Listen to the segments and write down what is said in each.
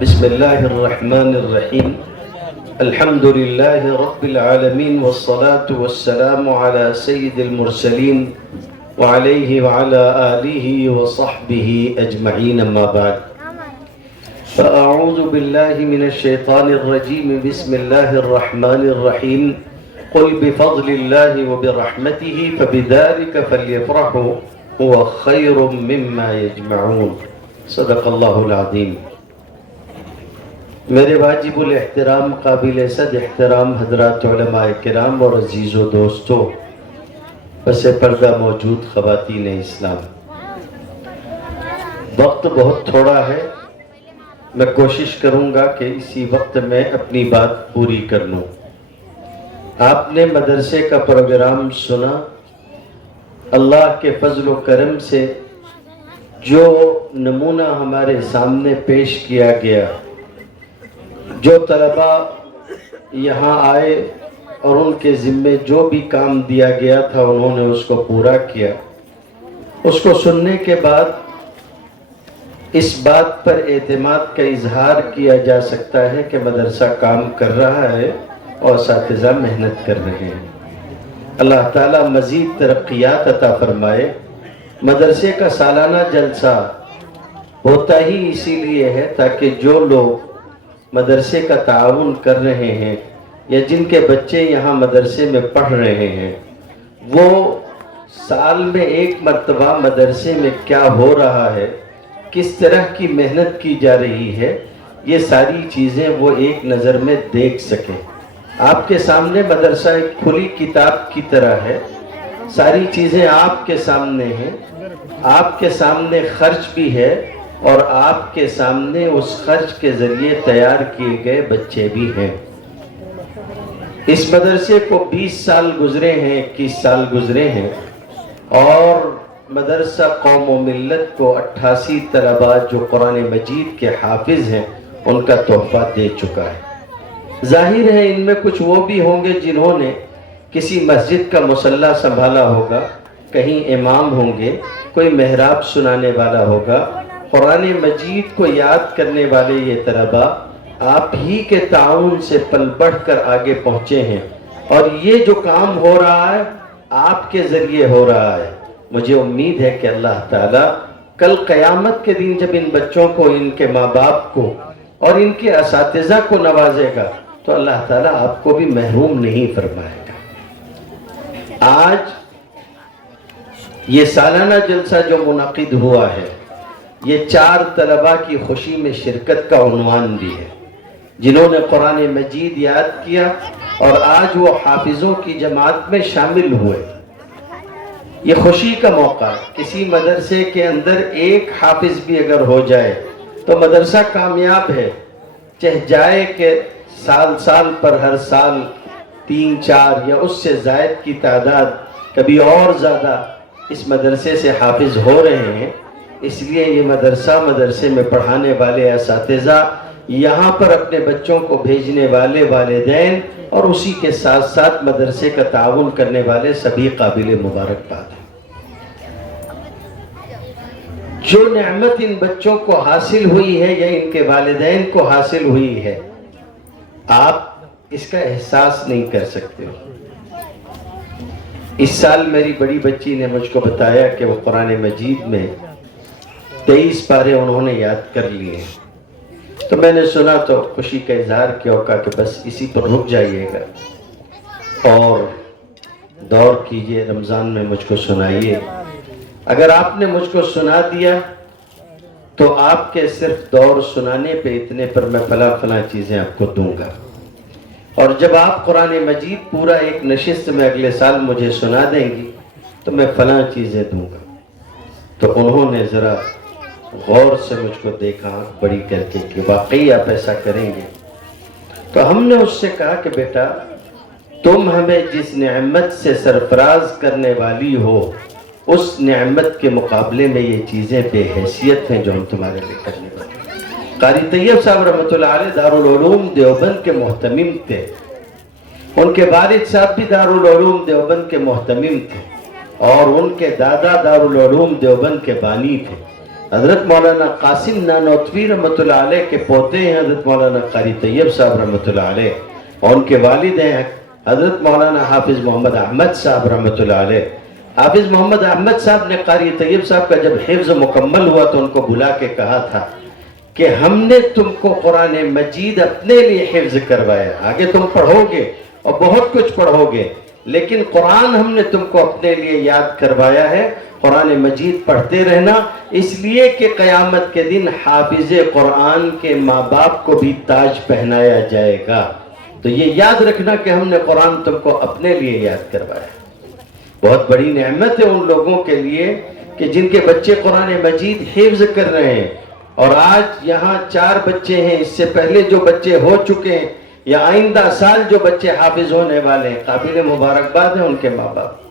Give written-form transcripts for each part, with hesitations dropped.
بسم الله الرحمن الرحيم. الحمد لله رب العالمين والصلاة والسلام على سيد المرسلين وعليه وعلى آله وصحبه أجمعين. أما بعد، فأعوذ بالله من الشيطان الرجيم. بسم الله الرحمن الرحيم. قل بفضل الله وبرحمته فبذلك فليفرحوا هو خير مما يجمعون. صدق اللہ العظیم. میرے واجب الاحترام قابل صد احترام حضرات علماء کرام اور عزیز و دوستوں، پس پردہ موجود خواتین اسلام، وقت بہت تھوڑا ہے. میں کوشش کروں گا کہ اسی وقت میں اپنی بات پوری کر لوں. آپ نے مدرسے کا پروگرام سنا. اللہ کے فضل و کرم سے جو نمونہ ہمارے سامنے پیش کیا گیا، جو طلباء یہاں آئے اور ان کے ذمے جو بھی کام دیا گیا تھا انہوں نے اس کو پورا کیا. اس کو سننے کے بعد اس بات پر اعتماد کا اظہار کیا جا سکتا ہے کہ مدرسہ کام کر رہا ہے اور اساتذہ محنت کر رہے ہیں. اللہ تعالیٰ مزید ترقیات عطا فرمائے. مدرسے کا سالانہ جلسہ ہوتا ہی اسی لیے ہے تاکہ جو لوگ مدرسے کا تعاون کر رہے ہیں یا جن کے بچے یہاں مدرسے میں پڑھ رہے ہیں، وہ سال میں ایک مرتبہ مدرسے میں کیا ہو رہا ہے، کس طرح کی محنت کی جا رہی ہے، یہ ساری چیزیں وہ ایک نظر میں دیکھ سکیں. آپ کے سامنے مدرسہ ایک کھلی کتاب کی طرح ہے. ساری چیزیں آپ کے سامنے ہیں. آپ کے سامنے خرچ بھی ہے اور آپ کے سامنے اس خرچ کے ذریعے تیار کیے گئے بچے بھی ہیں. اس مدرسے کو 20 سال گزرے ہیں، 21 سال گزرے ہیں، اور مدرسہ قوم و ملت کو 88 طلباء جو قرآن مجید کے حافظ ہیں ان کا تحفہ دے چکا ہے. ظاہر ہے ان میں کچھ وہ بھی ہوں گے جنہوں نے کسی مسجد کا مصلی سنبھالا ہوگا، کہیں امام ہوں گے، کوئی محراب سنانے والا ہوگا. قرآن مجید کو یاد کرنے والے یہ طلباء آپ ہی کے تعاون سے پل بڑھ کر آگے پہنچے ہیں، اور یہ جو کام ہو رہا ہے آپ کے ذریعے ہو رہا ہے. مجھے امید ہے کہ اللہ تعالیٰ کل قیامت کے دن جب ان بچوں کو، ان کے ماں باپ کو اور ان کے اساتذہ کو نوازے گا تو اللہ تعالیٰ آپ کو بھی محروم نہیں فرمائے گا. آج یہ سالانہ جلسہ جو منعقد ہوا ہے، یہ 4 طلباء کی خوشی میں شرکت کا عنوان بھی ہے، جنہوں نے قرآن مجید یاد کیا اور آج وہ حافظوں کی جماعت میں شامل ہوئے. یہ خوشی کا موقع ہے. کسی مدرسے کے اندر ایک حافظ بھی اگر ہو جائے تو مدرسہ کامیاب ہے. چاہے جائے کہ سال پر ہر سال 3 4 یا اس سے زائد کی تعداد، کبھی اور زیادہ اس مدرسے سے حافظ ہو رہے ہیں. اس لیے یہ مدرسے میں پڑھانے والے اساتذہ، یہاں پر اپنے بچوں کو بھیجنے والے والدین، اور اسی کے ساتھ ساتھ مدرسے کا تعاون کرنے والے سبھی قابل مبارکباد ہیں. جو نعمت ان بچوں کو حاصل ہوئی ہے یا ان کے والدین کو حاصل ہوئی ہے، آپ اس کا احساس نہیں کر سکتے ہو. اس سال میری بڑی بچی نے مجھ کو بتایا کہ وہ قرآن مجید میں 23 پارے انہوں نے یاد کر لیے. تو میں نے سنا تو خوشی کا اظہار کیا، کہا کہ بس اسی پر رک جائیے گا اور دور کیجئے، رمضان میں مجھ کو سنائیے. اگر آپ نے مجھ کو سنا دیا تو آپ کے صرف دور سنانے پہ اتنے پر میں فلاں چیزیں آپ کو دوں گا، اور جب آپ قرآن مجید پورا ایک نشست میں اگلے سال مجھے سنا دیں گی تو میں فلاں چیزیں دوں گا. تو انہوں نے ذرا غور سے مجھ کو دیکھا بڑی کر کے کہ واقعی آپ ایسا کریں گے. تو ہم نے اس سے کہا کہ بیٹا، تم ہمیں جس نعمت سے سرفراز کرنے والی ہو اس نعمت کے مقابلے میں یہ چیزیں بے حیثیت ہیں جو ہم تمہارے لئے کرنے والے. قاری طیب صاحب رحمۃ اللہ علیہ دارالعلوم دیوبند کے محتمم تھے. ان کے والد صاحب بھی دارالعلوم دیوبند کے محتمم تھے، اور ان کے دادا دارالعلوم دیوبند کے بانی تھے. حضرت مولانا قاسم نانوتوی رحمۃ اللہ علیہ کے پوتے ہیں حضرت مولانا قاری طیب صاحب رحمۃ اللہ علیہ، اور ان کے والد ہیں حضرت مولانا حافظ محمد احمد صاحب رحمۃ اللہ علیہ۔ حافظ محمد احمد صاحب نے قاری طیب صاحب کا جب حفظ مکمل ہوا تو ان کو بلا کے کہا تھا کہ ہم نے تم کو قرآن مجید اپنے لیے حفظ کروایا، آگے تم پڑھو گے اور بہت کچھ پڑھو گے، لیکن قرآن ہم نے تم کو اپنے لیے یاد کروایا ہے، قرآن مجید پڑھتے رہنا، اس لیے کہ قیامت کے دن حافظ قرآن کے ماں باپ کو بھی تاج پہنایا جائے گا۔ تو یہ یاد رکھنا کہ ہم نے قرآن تم کو اپنے لیے یاد کروایا۔ بہت بڑی نعمت ہے ان لوگوں کے لیے کہ جن کے بچے قرآن مجید حفظ کر رہے ہیں، اور آج یہاں 4 بچے ہیں، اس سے پہلے جو بچے ہو چکے ہیں یا آئندہ سال جو بچے حافظ ہونے والے ہیں، قابل مبارکباد ہیں ان کے ماں باپ۔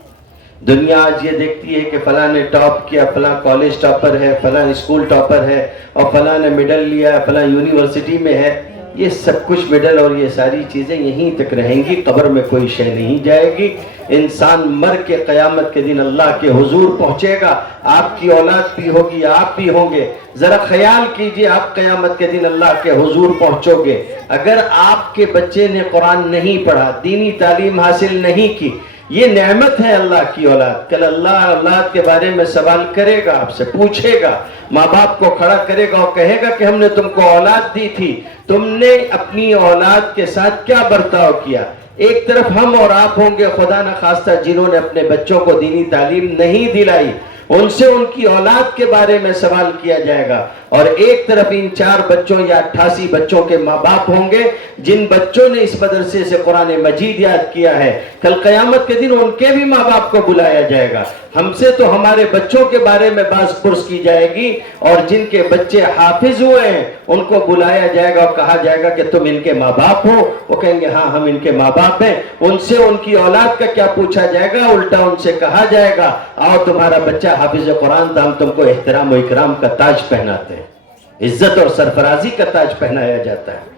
دنیا آج یہ دیکھتی ہے کہ فلاں نے ٹاپ کیا، فلاں کالج ٹاپر ہے، فلاں اسکول ٹاپر ہے، اور فلاں نے میڈل لیا، فلاں یونیورسٹی میں ہے۔ یہ سب کچھ میڈل اور یہ ساری چیزیں یہیں تک رہیں گی، قبر میں کوئی شے نہیں جائے گی۔ انسان مر کے قیامت کے دن اللہ کے حضور پہنچے گا، آپ کی اولاد بھی ہوگی، آپ بھی ہوں گے۔ ذرا خیال کیجئے، آپ قیامت کے دن اللہ کے حضور پہنچو گے، اگر آپ کے بچے نے قرآن نہیں پڑھا، دینی تعلیم حاصل نہیں کی، یہ نعمت ہے اللہ کی اولاد۔ کل اللہ اولاد کے بارے میں سوال کرے گا، آپ سے پوچھے گا، ماں باپ کو کھڑا کرے گا اور کہے گا کہ ہم نے تم کو اولاد دی تھی، تم نے اپنی اولاد کے ساتھ کیا برتاؤ کیا؟ ایک طرف ہم اور آپ ہوں گے خدا نخواستہ جنہوں نے اپنے بچوں کو دینی تعلیم نہیں دلائی، ان سے ان کی اولاد کے بارے میں سوال کیا جائے گا، اور ایک طرف ان 4 بچوں یا 88 بچوں کے ماں باپ ہوں گے جن بچوں نے اس مدرسے سے قرآن مجید یاد کیا ہے۔ کل قیامت کے دن ان کے بھی ماں باپ کو بلایا جائے گا۔ ہم سے تو ہمارے بچوں کے بارے میں باز پرس کی جائے گی، اور جن کے بچے حافظ ہوئے ہیں ان کو بلایا جائے گا اور کہا جائے گا کہ تم ان کے ماں باپ ہو، وہ کہیں گے ہاں ہم ان کے ماں باپ ہیں۔ ان سے ان کی اولاد کا کیا پوچھا جائے گا؟ الٹا ان سے کہا جائے گا آؤ تمہارا بچہ حافظ قرآن تھا، ہم تم کو احترام و اکرام کا تاج پہناتے ہیں، عزت اور سرفرازی کا تاج پہنایا جاتا ہے۔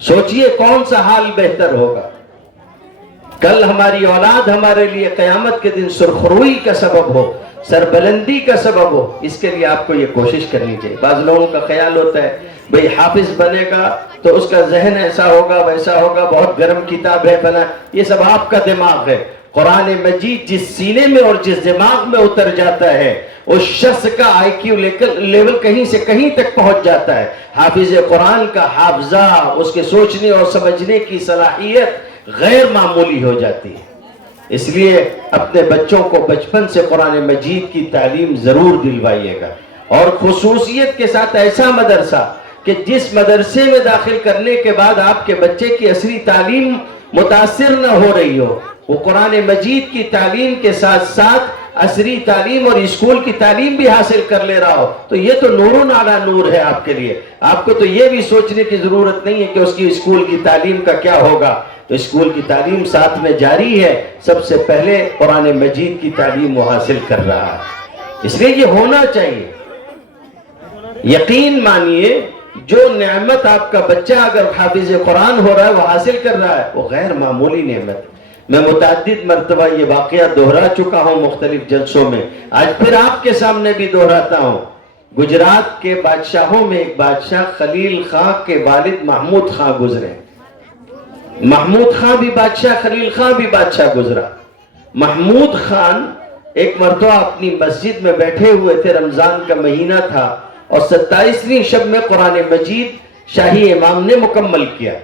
سوچئے کون سا حال بہتر ہوگا؟ کل ہماری اولاد ہمارے لیے قیامت کے دن سرخروئی کا سبب ہو، سربلندی کا سبب ہو، اس کے لیے آپ کو یہ کوشش کرنی چاہیے۔ بعض لوگوں کا خیال ہوتا ہے بھئی حافظ بنے گا تو اس کا ذہن ایسا ہوگا ویسا ہوگا، بہت گرم کتاب ہے بنا، یہ سب آپ کا دماغ ہے۔ قرآن مجید جس سینے میں اور جس دماغ میں اتر جاتا ہے اس شخص کا آئی کیو لیول کہیں سے کہیں تک پہنچ جاتا ہے۔ حافظ قرآن کا حافظہ، اس کے سوچنے اور سمجھنے کی صلاحیت غیر معمولی ہو جاتی ہے۔ اس لیے اپنے بچوں کو بچپن سے قرآن مجید کی تعلیم ضرور دلوائیے گا، اور خصوصیت کے ساتھ ایسا مدرسہ کہ جس مدرسے میں داخل کرنے کے بعد آپ کے بچے کی عصری تعلیم متاثر نہ ہو رہی ہو، وہ قرآن مجید کی تعلیم کے ساتھ ساتھ عصری تعلیم اور اسکول کی تعلیم بھی حاصل کر لے رہا ہو، تو یہ تو نور علی نور ہے آپ کے لیے۔ آپ کو تو یہ بھی سوچنے کی ضرورت نہیں ہے کہ اس کی اسکول کی تعلیم کا کیا ہوگا، تو اسکول کی تعلیم ساتھ میں جاری ہے، سب سے پہلے قرآن مجید کی تعلیم وہ حاصل کر رہا ہے۔ اس لیے یہ ہونا چاہیے۔ یقین مانیے جو نعمت آپ کا بچہ اگر حافظ قرآن ہو رہا ہے وہ حاصل کر رہا ہے، وہ غیر معمولی نعمت ہے۔ میں متعدد مرتبہ یہ واقعہ دہرا چکا ہوں مختلف جلسوں میں، آج پھر آپ کے سامنے بھی دہراتا ہوں۔ گجرات کے بادشاہوں میں ایک بادشاہ خلیل خان کے والد محمود خان گزرے۔ محمود خان بھی بادشاہ، خلیل خان بھی بادشاہ گزرا۔ محمود خان ایک مرتبہ اپنی مسجد میں بیٹھے ہوئے تھے، رمضان کا مہینہ تھا، اور 27ویں شب میں قرآن مجید شاہی امام نے مکمل کیا۔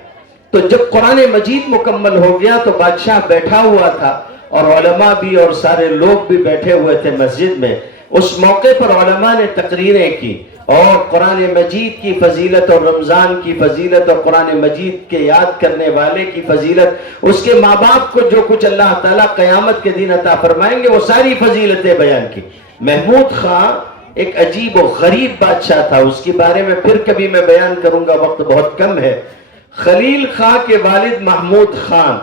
تو جب قرآن مجید مکمل ہو گیا تو بادشاہ بیٹھا ہوا تھا، اور علماء بھی اور سارے لوگ بھی بیٹھے ہوئے تھے مسجد میں۔ اس موقع پر علماء نے تقریریں کی اور قرآن مجید کی فضیلت اور رمضان کی فضیلت اور قرآن مجید کے یاد کرنے والے کی فضیلت، اس کے ماں باپ کو جو کچھ اللہ تعالیٰ قیامت کے دن عطا فرمائیں گے وہ ساری فضیلتیں بیان کی۔ محمود خان ایک عجیب و غریب بادشاہ تھا، اس کے بارے میں پھر کبھی میں بیان کروں گا، وقت بہت کم ہے۔ خلیل خان کے والد محمود خان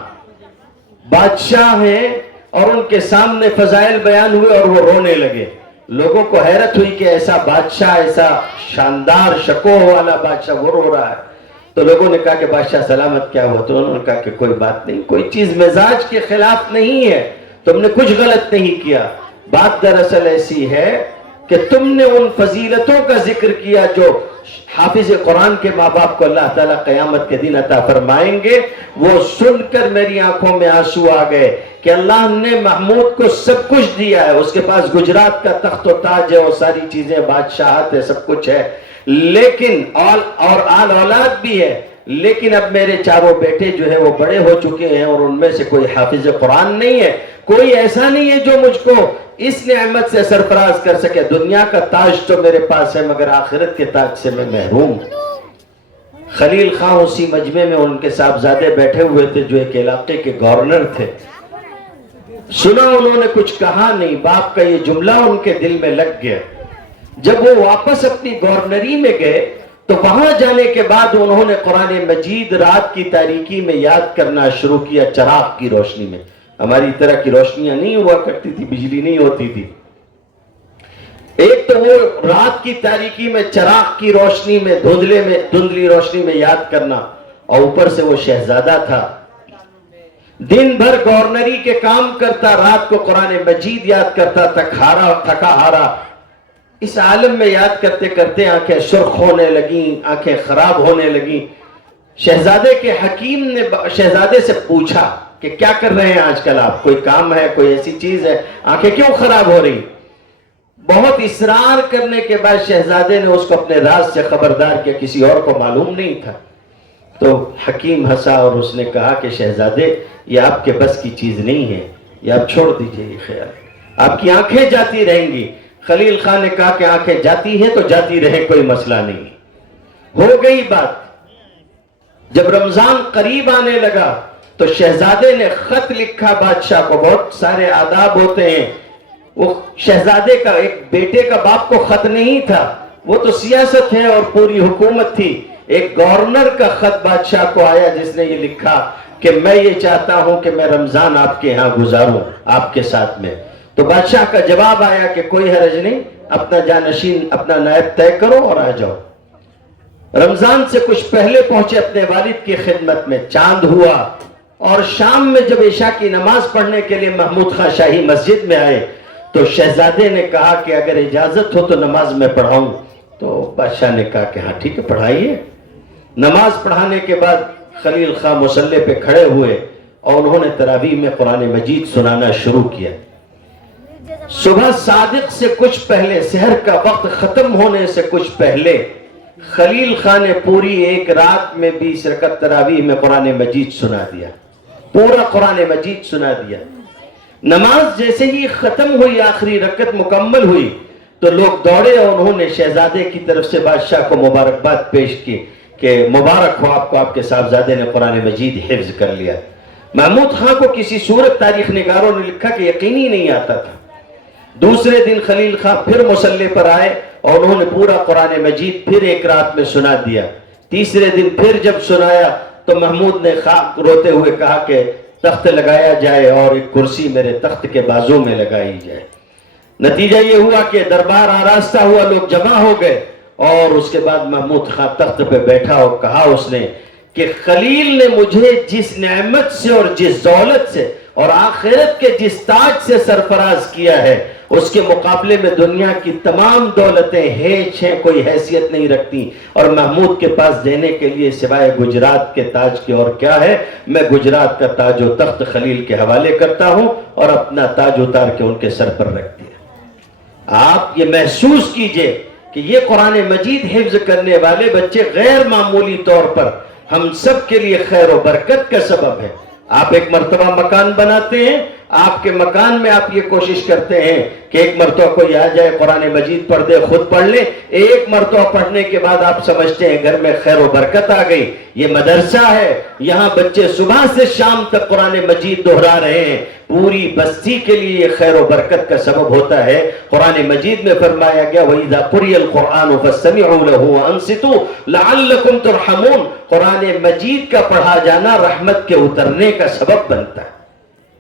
بادشاہ ہیں، اور ان کے سامنے فضائل بیان ہوئے اور وہ رونے لگے۔ لوگوں کو حیرت ہوئی کہ ایسا بادشاہ، ایسا شاندار شکوہ والا بادشاہ وہ رو رہا ہے۔ تو لوگوں نے کہا کہ بادشاہ سلامت کیا ہوا؟ تو انہوں نے کہا کہ کوئی بات نہیں، کوئی چیز مزاج کے خلاف نہیں ہے، تم نے کچھ غلط نہیں کیا۔ بات دراصل ایسی ہے کہ تم نے ان فضیلتوں کا ذکر کیا جو حافظ قرآن کے ماں باپ کو اللہ تعالیٰ قیامت کے دن عطا فرمائیں گے، وہ سن کر میری آنکھوں میں آنسو آ گئے کہ اللہ نے محمود کو سب کچھ دیا ہے، اس کے پاس گجرات کا تخت و تاج ہے، اور ساری چیزیں، بادشاہت ہے، سب کچھ ہے، لیکن اور آل اولاد بھی ہے، لیکن اب میرے چاروں بیٹے جو ہے وہ بڑے ہو چکے ہیں اور ان میں سے کوئی حافظ قرآن نہیں ہے، کوئی ایسا نہیں ہے جو مجھ کو اس نعمت سے سرفراز کر سکے۔ دنیا کا تاج تو میرے پاس ہے مگر آخرت کے تاج سے میں محروم ہوں۔ خلیل خان اسی مجمع میں ان کے صاحبزادے بیٹھے ہوئے تھے جو ایک علاقے کے گورنر تھے، سنا انہوں نے کچھ کہا نہیں، باپ کا یہ جملہ ان کے دل میں لگ گیا۔ جب وہ واپس اپنی گورنری میں گئے تو وہاں جانے کے بعد انہوں نے قرآن مجید رات کی تاریکی میں یاد کرنا شروع کیا، چراغ کی روشنی میں۔ ہماری طرح کی روشنیاں نہیں ہوا کرتی تھی، بجلی نہیں ہوتی تھی، ایک تو وہ رات کی تاریکی میں چراغ کی روشنی میں، دھندلی روشنی میں یاد کرنا، اور اوپر سے وہ شہزادہ تھا، دن بھر گورنری کے کام کرتا، رات کو قرآن مجید یاد کرتا، تھکا ہارا، اس عالم میں یاد کرتے کرتے آنکھیں سرخ ہونے لگیں، آنکھیں خراب ہونے لگیں۔ شہزادے کے حکیم نے شہزادے سے پوچھا کہ کیا کر رہے ہیں آج کل آپ، کوئی کام ہے، کوئی ایسی چیز ہے، آنکھیں کیوں خراب ہو رہی؟ بہت اصرار کرنے کے بعد شہزادے نے اس کو اپنے راز سے خبردار کیا، کسی اور کو معلوم نہیں تھا۔ تو حکیم ہنسا اور اس نے کہا کہ شہزادے یہ آپ کے بس کی چیز نہیں ہے، یہ آپ چھوڑ دیجئے یہ خیال، آپ کی آنکھیں جاتی رہیں گی۔ خلیل خان نے کہا کہ آنکھیں جاتی ہیں تو جاتی رہیں، کوئی مسئلہ نہیں۔ ہو گئی بات۔ جب رمضان قریب آنے لگا تو شہزادے نے خط لکھا بادشاہ کو، بہت سارے آداب ہوتے ہیں، وہ شہزادے کا، ایک بیٹے کا باپ کو خط نہیں تھا، وہ تو سیاست ہے اور پوری حکومت تھی۔ ایک گورنر کا خط بادشاہ کو آیا جس نے یہ لکھا کہ میں یہ چاہتا ہوں کہ میں رمضان آپ کے ہاں گزاروں، آپ کے ساتھ میں۔ تو بادشاہ کا جواب آیا کہ کوئی حرج نہیں، اپنا جانشین، اپنا نائب طے کرو اور آ جاؤ۔ رمضان سے کچھ پہلے پہنچے اپنے والد کی خدمت میں، چاند ہوا، اور شام میں جب عشاء کی نماز پڑھنے کے لیے محمود خان شاہی مسجد میں آئے تو شہزادے نے کہا کہ اگر اجازت ہو تو نماز میں پڑھاؤں، تو بادشاہ نے کہا کہ ہاں ٹھیک ہے پڑھائیے۔ نماز پڑھانے کے بعد خلیل خان مصلی پہ کھڑے ہوئے اور انہوں نے تراویح میں قرآن مجید سنانا شروع کیا۔ صبح صادق سے کچھ پہلے، سحر کا وقت ختم ہونے سے کچھ پہلے، خلیل خان نے پوری ایک رات میں 20 رکعت تراویح میں قرآن مجید سنا دیا، پورا قرآن مجید سنا دیا۔ نماز جیسے ہی ختم ہوئی، آخری رکعت مکمل ہوئی تو لوگ دوڑے اور انہوں نے شہزادے کی طرف سے بادشاہ کو مبارکباد پیش کی کہ مبارک ہو آپ کو، آپ کے صاحبزادے نے قرآن مجید حفظ کر لیا۔ محمود خان کو کسی صورت تاریخ نگاروں نے لکھا کہ یقینی نہیں آتا تھا۔ دوسرے دن خلیل خان پھر مصلی پر آئے اور انہوں نے پورا قرآن مجید پھر ایک رات میں سنا دیا۔ تیسرے دن پھر جب سنایا تو محمود نے روتے ہوئے کہا کہ تخت لگایا جائے اور ایک کرسی میرے تخت کے بازو میں لگائی جائے۔ نتیجہ یہ ہوا کہ دربار آراستہ ہوا، لوگ جمع ہو گئے، اور اس کے بعد محمود خان تخت پہ بیٹھا اور کہا اس نے کہ خلیل نے مجھے جس نعمت سے اور جس دولت سے اور آخرت کے جس تاج سے سرفراز کیا ہے، اس کے مقابلے میں دنیا کی تمام دولتیں ہیچ ہیں، کوئی حیثیت نہیں رکھتی، اور محمود کے پاس دینے کے لیے سوائے گجرات کے تاج کے اور کیا ہے؟ میں گجرات کا تاج و تخت خلیل کے حوالے کرتا ہوں اور اپنا تاج اتار کے ان کے سر پر رکھ دیا۔ آپ یہ محسوس کیجئے کہ یہ قرآن مجید حفظ کرنے والے بچے غیر معمولی طور پر ہم سب کے لیے خیر و برکت کا سبب ہے۔ آپ ایک مرتبہ مکان بناتے ہیں، آپ کے مکان میں آپ یہ کوشش کرتے ہیں کہ ایک مرتبہ کوئی آ جائے قرآن مجید پڑھ دے، خود پڑھ لے، ایک مرتبہ پڑھنے کے بعد آپ سمجھتے ہیں گھر میں خیر و برکت آ گئی۔ یہ مدرسہ ہے، یہاں بچے صبح سے شام تک قرآن مجید دہرا رہے ہیں، پوری بستی کے لیے یہ خیر و برکت کا سبب ہوتا ہے۔ قرآن مجید میں فرمایا گیا وَإِذَا قُرِئَ الْقُرْآنُ فَاسْتَمِعُوا لَهُ وَأَنصِتُوا لَعَلَّكُمْ تُرْحَمُونَ۔ قرآن مجید کا پڑھا جانا رحمت کے اترنے کا سبب بنتا ہے۔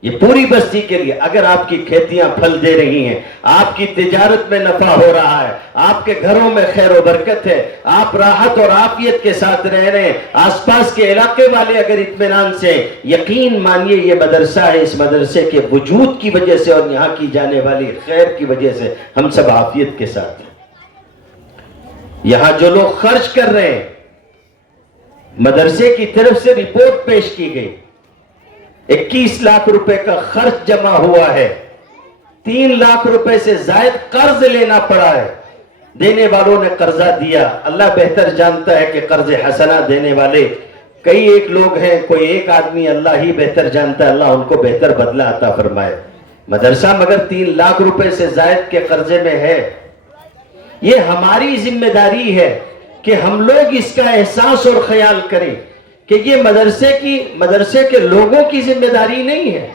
یہ پوری بستی کے لیے. اگر آپ کی کھیتیاں پھل دے رہی ہیں, آپ کی تجارت میں نفع ہو رہا ہے, آپ کے گھروں میں خیر و برکت ہے, آپ راحت اور عافیت کے ساتھ رہ رہے ہیں, آس پاس کے علاقے والے اگر اطمینان سے, یقین مانیے یہ مدرسہ ہے, اس مدرسے کے وجود کی وجہ سے اور یہاں کی جانے والی خیر کی وجہ سے ہم سب عافیت کے ساتھ ہیں. یہاں جو لوگ خرچ کر رہے ہیں, مدرسے کی طرف سے رپورٹ پیش کی گئی, 21 لاکھ روپے کا خرچ جمع ہوا ہے, 3 لاکھ روپے سے زائد قرض لینا پڑا ہے. دینے والوں نے قرضہ دیا, اللہ بہتر جانتا ہے کہ قرض حسنہ دینے والے کئی ایک لوگ ہیں, کوئی ایک آدمی, اللہ ہی بہتر جانتا ہے, اللہ ان کو بہتر بدلہ عطا فرمائے. مدرسہ مگر 3 لاکھ روپے سے زائد کے قرضے میں ہے. یہ ہماری ذمہ داری ہے کہ ہم لوگ اس کا احساس اور خیال کریں کہ یہ مدرسے کے لوگوں کی ذمہ داری نہیں ہے,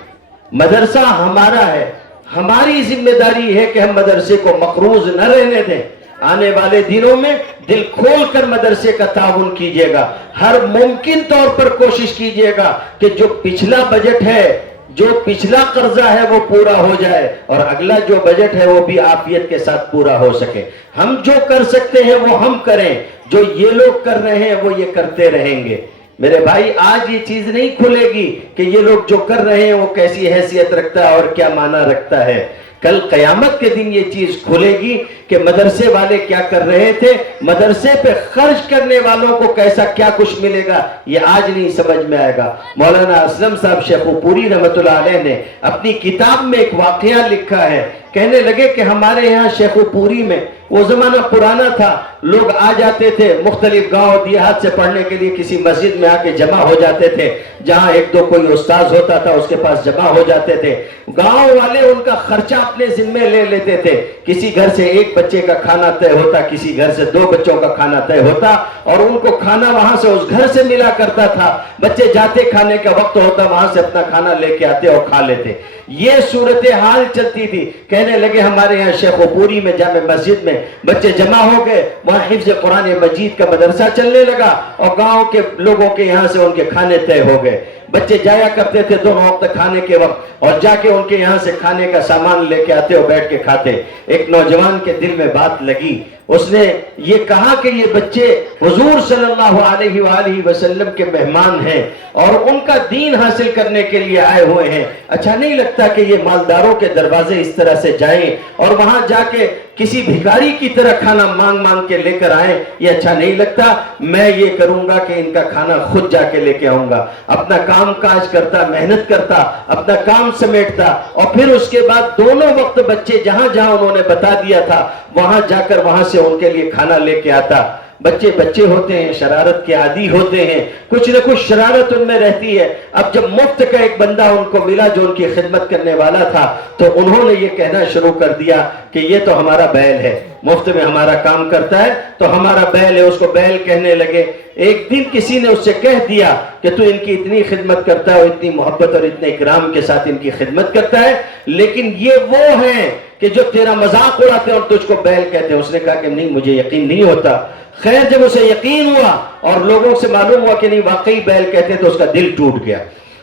مدرسہ ہمارا ہے. ہماری ذمہ داری ہے کہ ہم مدرسے کو مقروض نہ رہنے دیں. آنے والے دنوں میں دل کھول کر مدرسے کا تعاون کیجیے گا, ہر ممکن طور پر کوشش کیجیے گا کہ جو پچھلا بجٹ ہے, جو پچھلا قرضہ ہے وہ پورا ہو جائے, اور اگلا جو بجٹ ہے وہ بھی عافیت کے ساتھ پورا ہو سکے. ہم جو کر سکتے ہیں وہ ہم کریں, جو یہ لوگ کر رہے ہیں وہ یہ کرتے رہیں گے. میرے بھائی, آج یہ چیز نہیں کھلے گی کہ یہ لوگ جو کر رہے ہیں وہ کیسی حیثیت رکھتا ہے اور کیا معنی رکھتا ہے. کل قیامت کے دن یہ چیز کھلے گی کہ مدرسے والے کیا کر رہے تھے, مدرسے پہ خرچ کرنے والوں کو کیسا کیا کچھ ملے گا, یہ آج نہیں سمجھ میں آئے گا. مولانا اسلم صاحب شیخو پوری رحمت اللہ علیہ نے اپنی کتاب میں ایک واقعہ لکھا ہے. کہنے لگے کہ ہمارے یہاں شیخو پوری میں, وہ زمانہ پرانا تھا, لوگ آ جاتے تھے مختلف گاؤں دیہات سے پڑھنے کے لیے, کسی مسجد میں آ کے جمع ہو جاتے تھے, جہاں ایک دو کوئی استاذ ہوتا تھا اس کے پاس جمع ہو جاتے تھے. گاؤں والے ان کا خرچہ اپنے ذمے لے لیتے تھے. کسی گھر سے ایک بچے کا کھانا طے ہوتا, کسی گھر سے 2 بچوں کا کھانا طے ہوتا, اور ان کو کھانا وہاں سے اس گھر سے ملا کرتا تھا. بچے جاتے, کھانے کا وقت ہوتا, وہاں سے اپنا کھانا لے کے آتے اور کھا لیتے. یہ صورتحال چلتی تھی. کہنے لگے ہمارے یہاں شیخو پوری میں جامع مسجد میں بچے جمع ہو گئے, وہاں حفظ قرآن مجید کا مدرسہ چلنے لگا, اور گاؤں کے لوگوں کے یہاں سے ان کے کھانے طے ہو گئے. بچے جایا کرتے تھے 2 وقت کھانے کے وقت, اور جا کے ان کے یہاں سے کھانے کا سامان لے کے آتے اور بیٹھ کے کھاتے. ایک نوجوان کے دل میں بات لگی, اس نے یہ کہا کہ یہ بچے حضور صلی اللہ علیہ وآلہ وسلم کے مہمان ہیں اور ان کا دین حاصل کرنے کے لیے آئے ہوئے ہیں. اچھا نہیں لگتا کہ یہ مالداروں کے دروازے اس طرح سے جائیں اور وہاں جا کے کسی بھکاری کی طرح کھانا مانگ مانگ کے لے کر آئیں, یہ اچھا نہیں لگتا. میں یہ کروں گا کہ ان کا کھانا خود جا کے لے کے آؤں گا, اپنا کام کاج کرتا, محنت کرتا, اپنا کام سمیٹتا, اور پھر اس کے بعد دونوں وقت بچے جہاں جہاں انہوں نے بتا دیا تھا وہاں جا کر وہاں سے ان کے لیے کھانا لے کے آتا. بچے بچے ہوتے ہیں, شرارت کے عادی ہوتے ہیں, کچھ نہ کچھ شرارت ان میں رہتی ہے. اب جب مفت کا ایک بندہ ان کو ملا جو ان کی خدمت کرنے والا تھا, تو انہوں نے یہ کہنا شروع کر دیا کہ یہ تو ہمارا بیل ہے, مفت میں ہمارا کام کرتا ہے تو ہمارا بیل ہے. اس کو بیل کہنے لگے. ایک دن کسی نے اس سے کہہ دیا کہ تو ان کی اتنی خدمت کرتا ہے, اور اتنی محبت اور اتنے اکرام کے ساتھ ان کی خدمت کرتا ہے, لیکن یہ وہ ہیں کہ جو تیرا مذاق اڑاتے ہیں اور تجھ کو بیل کہتے ہیں. اس نے کہا کہ نہیں, مجھے یقین نہیں ہوتا. خیر جب اسے یقین ہوا اور لوگوں سے معلوم ہوا کہ نہیں واقعی بیل کہتے ہیں, تو اس کا دل ٹوٹ گیا,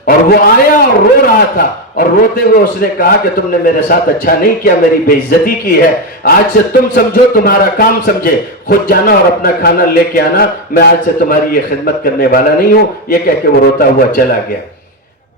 اور وہ آیا اور رو رہا تھا, اور روتے ہوئے اس نے کہا کہ تم نے میرے ساتھ اچھا نہیں کیا, میری بے عزتی کی ہے. آج سے تم سمجھو تمہارا کام سمجھے, خود جانا اور اپنا کھانا لے کے آنا, میں آج سے تمہاری یہ خدمت کرنے والا نہیں ہوں. یہ کہہ کے وہ روتا ہوا چلا گیا.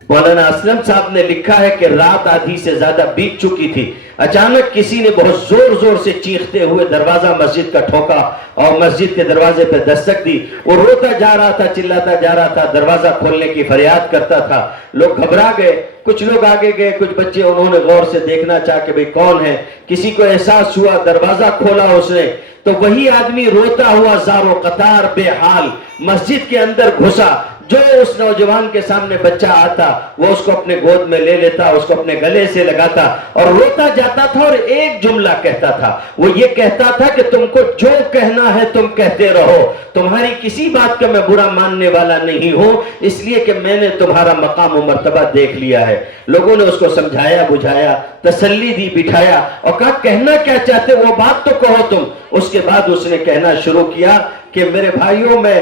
مولانا اسلم صاحب نے لکھا ہے کہ رات آدھی سے زیادہ بیت چکی تھی. اچانک کسی نے بہت زور زور سے چیختے ہوئے دروازہ مسجد کا ٹھوکا اور مسجد کے دروازے پہ دستک دی. وہ روتا جا رہا تھا, چلاتا جا رہا تھا, دروازہ کھولنے کی فریاد کرتا تھا. لوگ گھبرا گئے, کچھ لوگ آگے گئے, کچھ بچے انہوں نے غور سے دیکھنا چاہ کہ بھئی کون ہے. کسی کو احساس ہوا, دروازہ کھولا اس نے, تو وہی آدمی روتا ہوا زار و قطار بے حال مسجد کے اندر گھسا. جو اس نوجوان کے سامنے بچہ آتا وہ اس کو اپنے گود میں لے لیتا, اس کو اپنے گلے سے لگاتا اور روتا جاتا تھا, اور ایک جملہ کہتا تھا. وہ یہ کہتا تھا کہ تم کو جو کہنا ہے تم کہتے رہو, تمہاری کسی بات کا میں برا ماننے والا نہیں ہوں, اس لیے کہ میں نے تمہارا مقام و مرتبہ دیکھ لیا ہے. لوگوں نے اس کو سمجھایا, بجھایا, تسلی دی, بٹھایا, اور کہا کہنا کیا چاہتے وہ بات تو کہو تم. اس کے بعد اس نے کہنا شروع کیا کہ میرے بھائیوں, میں